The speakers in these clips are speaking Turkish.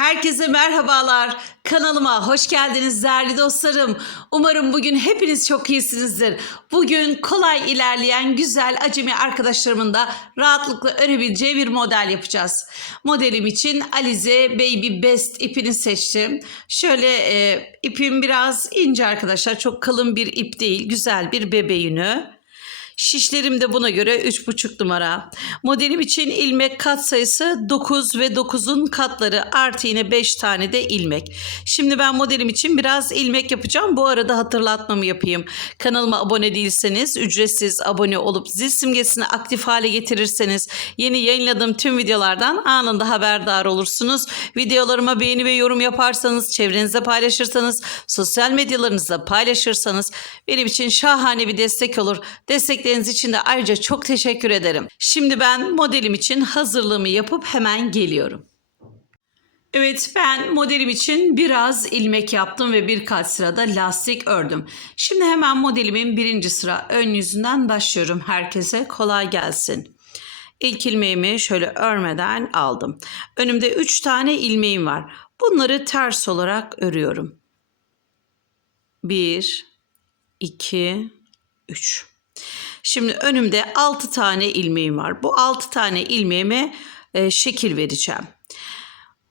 Herkese merhabalar. Kanalıma hoş geldiniz değerli dostlarım. Umarım bugün hepiniz çok iyisinizdir. Bugün kolay ilerleyen güzel acemi arkadaşlarımın da rahatlıkla örebileceği bir model yapacağız. Modelim için Alize Baby Best ipini seçtim. Şöyle e, ipim biraz ince arkadaşlar. Çok kalın bir ip değil. Güzel bir bebe yünü. Şişlerim de buna göre 3,5 numara. Modelim için ilmek kat sayısı 9 ve 9'un katları artı yine 5 tane de ilmek. Şimdi ben modelim için biraz ilmek yapacağım. Bu arada hatırlatmamı yapayım. Kanalıma abone değilseniz ücretsiz abone olup zil simgesini aktif hale getirirseniz yeni yayınladığım tüm videolardan anında haberdar olursunuz. Videolarıma beğeni ve yorum yaparsanız, çevrenizde paylaşırsanız, sosyal medyalarınızda paylaşırsanız benim için şahane bir destek olur. Destekleriniz için de ayrıca çok teşekkür ederim. Şimdi ben modelim için hazırlığımı yapıp hemen geliyorum. Evet ben modelim için biraz ilmek yaptım ve birkaç sırada lastik ördüm. Şimdi hemen modelimin birinci sıra ön yüzünden başlıyorum. Herkese kolay gelsin. İlk ilmeğimi şöyle örmeden aldım. Önümde 3 tane ilmeğim var. Bunları ters olarak örüyorum. 1 2 3 Şimdi önümde 6 tane ilmeğim var. Bu 6 tane ilmeğime e, şekil vereceğim.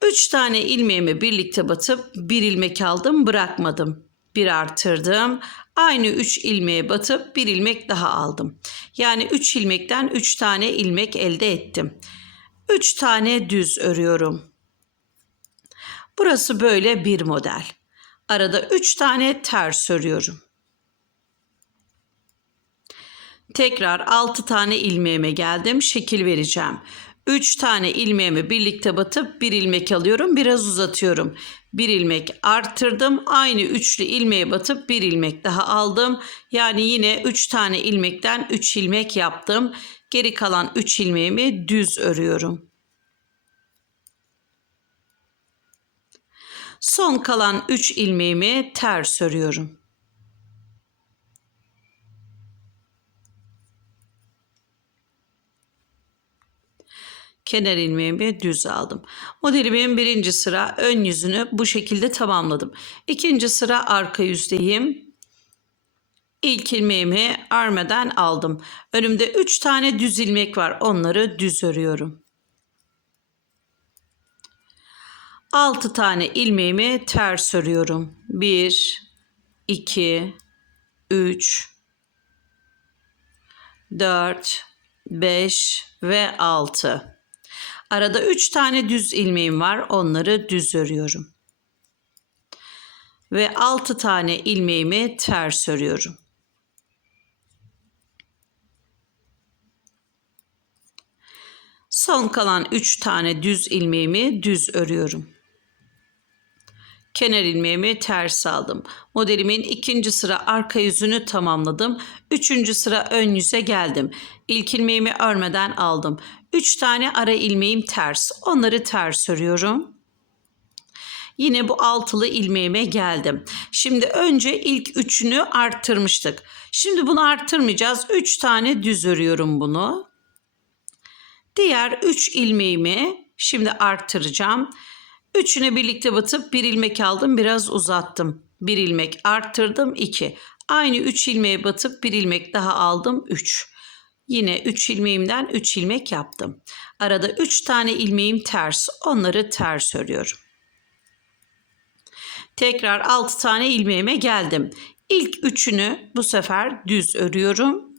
3 tane ilmeğimi birlikte batıp bir ilmek aldım bırakmadım. Bir artırdım. Aynı 3 ilmeğe batıp bir ilmek daha aldım. Yani 3 ilmekten 3 tane ilmek elde ettim. 3 tane düz örüyorum. Burası böyle bir model. Arada 3 tane ters örüyorum. Tekrar 6 tane ilmeğime geldim. Şekil vereceğim. 3 tane ilmeğimi birlikte batıp bir ilmek alıyorum. Biraz uzatıyorum. Bir ilmek arttırdım. Aynı üçlü ilmeğe batıp bir ilmek daha aldım. Yani yine 3 tane ilmekten 3 ilmek yaptım. Geri kalan 3 ilmeğimi düz örüyorum. Son kalan 3 ilmeğimi ters örüyorum. Kenar ilmeğimi düz aldım. Modelimin birinci sıra ön yüzünü bu şekilde tamamladım. İkinci sıra arka yüzdeyim. İlk ilmeğimi örmeden aldım. Önümde 3 tane düz ilmek var. Onları düz örüyorum. 6 tane ilmeğimi ters örüyorum. 1 2 3 4 5 ve 6. Arada 3 tane düz ilmeğim var. Onları düz örüyorum. Ve 6 tane ilmeğimi ters örüyorum. Son kalan 3 tane düz ilmeğimi düz örüyorum. Kenar ilmeğimi ters aldım. Modelimin ikinci sıra arka yüzünü tamamladım. Üçüncü sıra ön yüze geldim. İlk ilmeğimi örmeden aldım. 3 tane ara ilmeğim ters. Onları ters örüyorum. Yine bu altılı ilmeğime geldim. Şimdi önce ilk üçünü arttırmıştık. Şimdi bunu arttırmayacağız. 3 tane düz örüyorum bunu. Diğer 3 ilmeğimi şimdi arttıracağım. Üçüne birlikte batıp bir ilmek aldım biraz uzattım. Bir ilmek arttırdım 2. Aynı 3 ilmeğe batıp bir ilmek daha aldım 3. Yine 3 ilmeğimden 3 ilmek yaptım. Arada 3 tane ilmeğim ters. Onları ters örüyorum. Tekrar 6 tane ilmeğime geldim. İlk üçünü bu sefer düz örüyorum.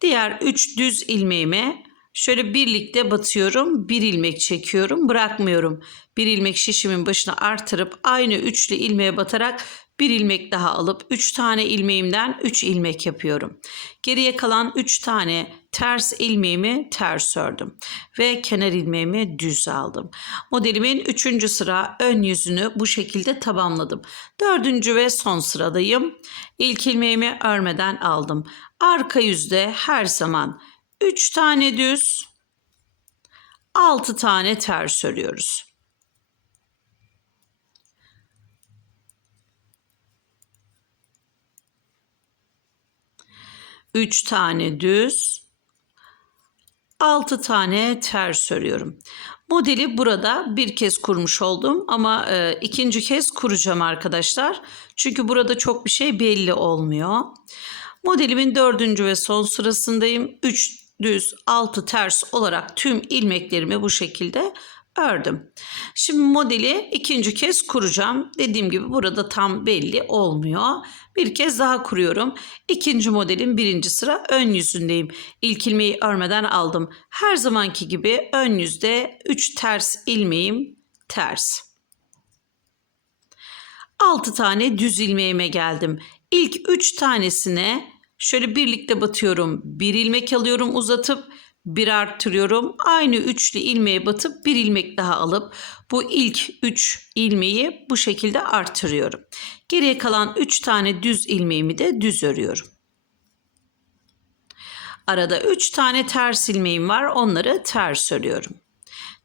Diğer 3 düz ilmeğime şöyle birlikte batıyorum. Bir ilmek çekiyorum. Bırakmıyorum. Bir ilmek şişimin başına artırıp aynı üçlü ilmeğe batarak bir ilmek daha alıp 3 tane ilmeğimden 3 ilmek yapıyorum. Geriye kalan 3 tane ters ilmeğimi ters ördüm ve kenar ilmeğimi düz aldım. Modelimin 3. sıra ön yüzünü bu şekilde tamamladım. 4. ve son sıradayım. İlk ilmeğimi örmeden aldım. Arka yüzde her zaman 3 tane düz, 6 tane ters örüyoruz. 3 tane düz, 6 tane ters örüyorum. Modeli burada bir kez kurmuş oldum ama e, ikinci kez kuracağım arkadaşlar. Çünkü burada çok bir şey belli olmuyor. Modelimin dördüncü ve son sırasındayım. 3 düz 6 ters olarak tüm ilmeklerimi bu şekilde ördüm. Şimdi modeli ikinci kez kuracağım. Dediğim gibi burada tam belli olmuyor. Bir kez daha kuruyorum. İkinci modelin birinci sıra ön yüzündeyim. İlk ilmeği örmeden aldım. Her zamanki gibi ön yüzde 3 ters ilmeğim ters. 6 tane düz ilmeğime geldim. İlk 3 tanesine şöyle birlikte batıyorum. Bir ilmek alıyorum uzatıp bir arttırıyorum. Aynı üçlü ilmeğe batıp bir ilmek daha alıp bu ilk 3 ilmeği bu şekilde arttırıyorum. Geriye kalan 3 tane düz ilmeğimi de düz örüyorum. Arada 3 tane ters ilmeğim var. Onları ters örüyorum.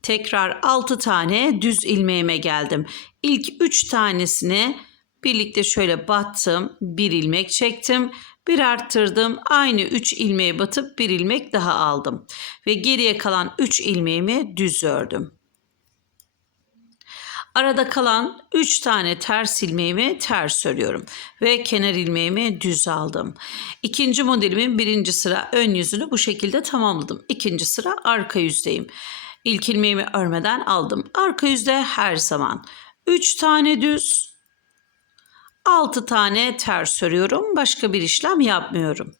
Tekrar 6 tane düz ilmeğime geldim. İlk 3 tanesini birlikte şöyle battım. Bir ilmek çektim. Bir arttırdım. Aynı 3 ilmeğe batıp bir ilmek daha aldım. Ve geriye kalan 3 ilmeğimi düz ördüm. Arada kalan 3 tane ters ilmeğimi ters örüyorum ve kenar ilmeğimi düz aldım. İkinci modelimin birinci sıra ön yüzünü bu şekilde tamamladım. İkinci sıra arka yüzdeyim. İlk ilmeğimi örmeden aldım. Arka yüzde her zaman 3 tane düz, 6 tane ters örüyorum. Başka bir işlem yapmıyorum.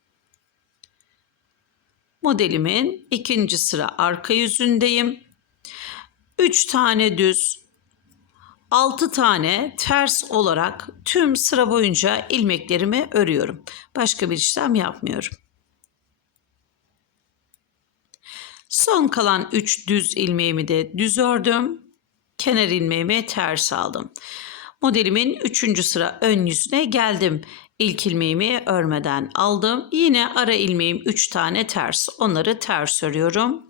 Modelimin ikinci sıra arka yüzündeyim. 3 tane düz, 6 tane ters olarak tüm sıra boyunca ilmeklerimi örüyorum. Başka bir işlem yapmıyorum. Son kalan 3 düz ilmeğimi de düz ördüm. Kenar ilmeğimi ters aldım. Modelimin 3. sıra ön yüzüne geldim. İlk ilmeğimi örmeden aldım. Yine ara ilmeğim 3 tane ters. Onları ters örüyorum.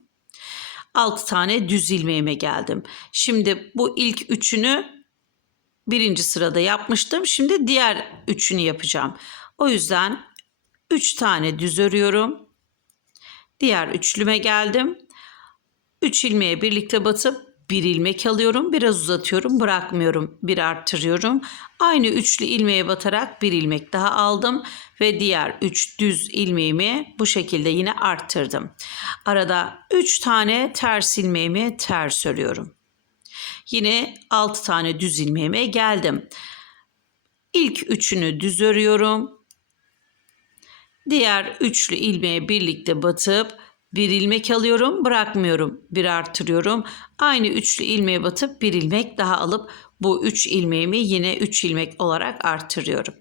6 tane düz ilmeğime geldim. Şimdi bu ilk üçünü birinci sırada yapmıştım. Şimdi diğer üçünü yapacağım. O yüzden 3 tane düz örüyorum. Diğer üçlüme geldim. 3 ilmeğe birlikte batıp bir ilmek alıyorum, biraz uzatıyorum, bırakmıyorum, bir arttırıyorum. Aynı üçlü ilmeğe batarak bir ilmek daha aldım ve diğer üç düz ilmeğimi bu şekilde yine arttırdım. Arada üç tane ters ilmeğimi ters örüyorum. Yine altı tane düz ilmeğime geldim. İlk üçünü düz örüyorum. Diğer üçlü ilmeğe birlikte batıp bir ilmek alıyorum, bırakmıyorum. Bir artırıyorum. Aynı üçlü ilmeğe batıp bir ilmek daha alıp bu üç ilmeğimi yine üç ilmek olarak artırıyorum.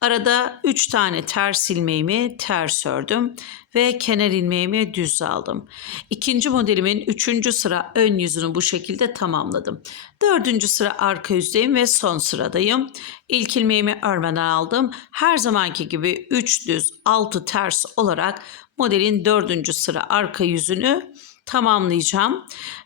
Arada 3 tane ters ilmeğimi ters ördüm ve kenar ilmeğimi düz aldım. İkinci modelimin 3. sıra ön yüzünü bu şekilde tamamladım. 4. sıra arka yüzdeyim ve son sıradayım. İlk ilmeğimi örmeden aldım. Her zamanki gibi 3 düz 6 ters olarak modelin 4. sıra arka yüzünü tamamlayacağım.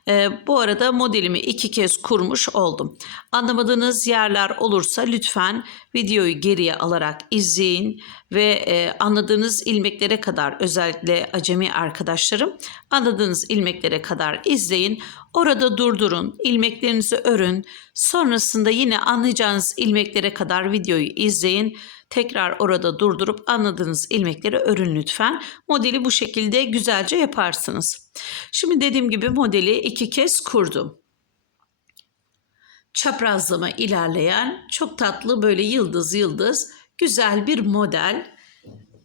Ee, bu arada modelimi iki kez kurmuş oldum. Anlamadığınız yerler olursa lütfen videoyu geriye alarak izleyin ve e, anladığınız ilmeklere kadar özellikle acemi arkadaşlarım anladığınız ilmeklere kadar izleyin. Orada durdurun, ilmeklerinizi örün. Sonrasında yine anlayacağınız ilmeklere kadar videoyu izleyin. Tekrar orada durdurup anladığınız ilmekleri örün lütfen. Modeli bu şekilde güzelce yaparsınız. Şimdi dediğim gibi modeli iki kez kurdum. Çaprazlama ilerleyen çok tatlı böyle yıldız yıldız güzel bir model.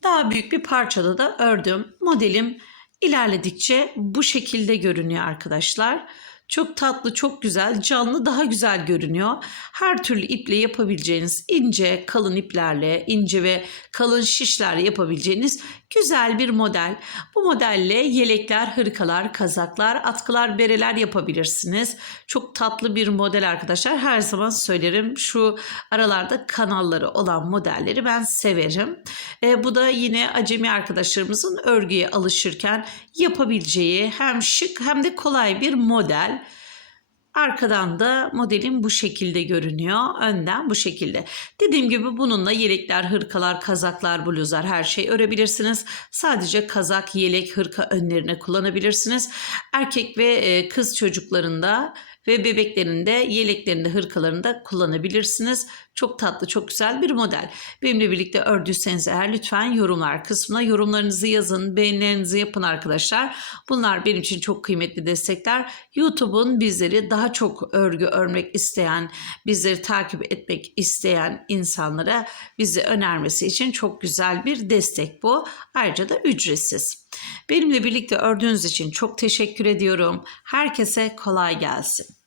Daha büyük bir parçada da ördüm. Modelim ilerledikçe bu şekilde görünüyor arkadaşlar. Çok tatlı, çok güzel, canlı daha güzel görünüyor. Her türlü iple yapabileceğiniz ince, kalın iplerle, ince ve kalın şişlerle yapabileceğiniz güzel bir model. Bu modelle yelekler, hırkalar, kazaklar, atkılar, bereler yapabilirsiniz. Çok tatlı bir model arkadaşlar. Her zaman söylerim şu aralarda kanalları olan modelleri ben severim. E, bu da yine acemi arkadaşlarımızın örgüye alışırken yapabileceği hem şık hem de kolay bir model. Arkadan da modelin bu şekilde görünüyor. Önden bu şekilde. Dediğim gibi bununla yelekler, hırkalar, kazaklar, bluzlar her şey örebilirsiniz. Sadece kazak, yelek, hırka önlerine kullanabilirsiniz. Erkek ve e, kız çocuklarında ve bebeklerinde yeleklerinde, hırkalarında kullanabilirsiniz. Çok tatlı, çok güzel bir model. Benimle birlikte ördüyseniz eğer lütfen yorumlar kısmına yorumlarınızı yazın, beğenilerinizi yapın arkadaşlar. Bunlar benim için çok kıymetli destekler. YouTube'un bizleri daha çok örgü örmek isteyen, bizleri takip etmek isteyen insanlara bizi önermesi için çok güzel bir destek bu. Ayrıca da ücretsiz. Benimle birlikte ördüğünüz için çok teşekkür ediyorum. Herkese kolay gelsin.